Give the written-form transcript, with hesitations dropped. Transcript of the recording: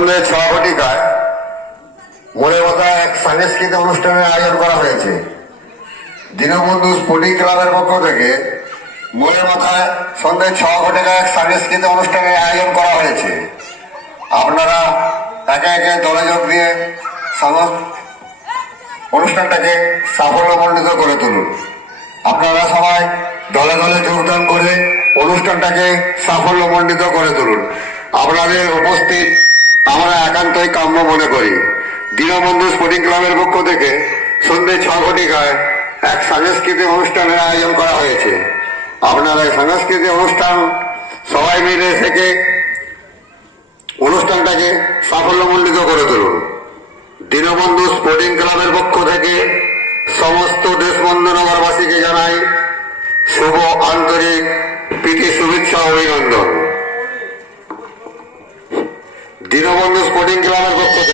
সন্ধ্যে 6 ঘটিকায় মোড়ের মাথায় এক সাংস্কৃতিক অনুষ্ঠানের আয়োজন করা হয়েছে। দীনবন্ধু স্পোর্টিং ক্লাবের পক্ষ থেকে মোড়ের মাথায় সন্ধ্যে 6 ঘটিকায় এক সাংস্কৃতিক অনুষ্ঠানের আয়োজন করা হয়েছে। আপনারা একে একে দলে যোগ দিয়ে অনুষ্ঠানটাকে সাফল্যমণ্ডিত করে তুলুন। আপনারা সবাই দলে দলে যোগদান করে অনুষ্ঠানটাকে সাফল্যমণ্ডিত করে তুলুন। আপনাদের উপস্থিত আমরা একান্তই কাম্য মনে করি। দীনবন্ধু স্পোর্টিং ক্লাবের পক্ষ থেকে সন্ধ্যে 6 ঘটিকায় এক সাংস্কৃতিক অনুষ্ঠানের আয়োজন করা হয়েছে। আপনারা এই সাংস্কৃতিক অনুষ্ঠান সবাই মিলে থেকে অনুষ্ঠানটাকে সাফল্যমণ্ডিত করে তুলুন। দীনবন্ধু স্পোর্টিং ক্লাবের পক্ষ থেকে সমস্ত দেশবন্ধু নগরবাসীকে জানাই শুভ আন্তরিক প্রীতি শুভেচ্ছা অভিনন্দন। দীনবন্ধু স্পোর্টিং ক্লাবের পক্ষ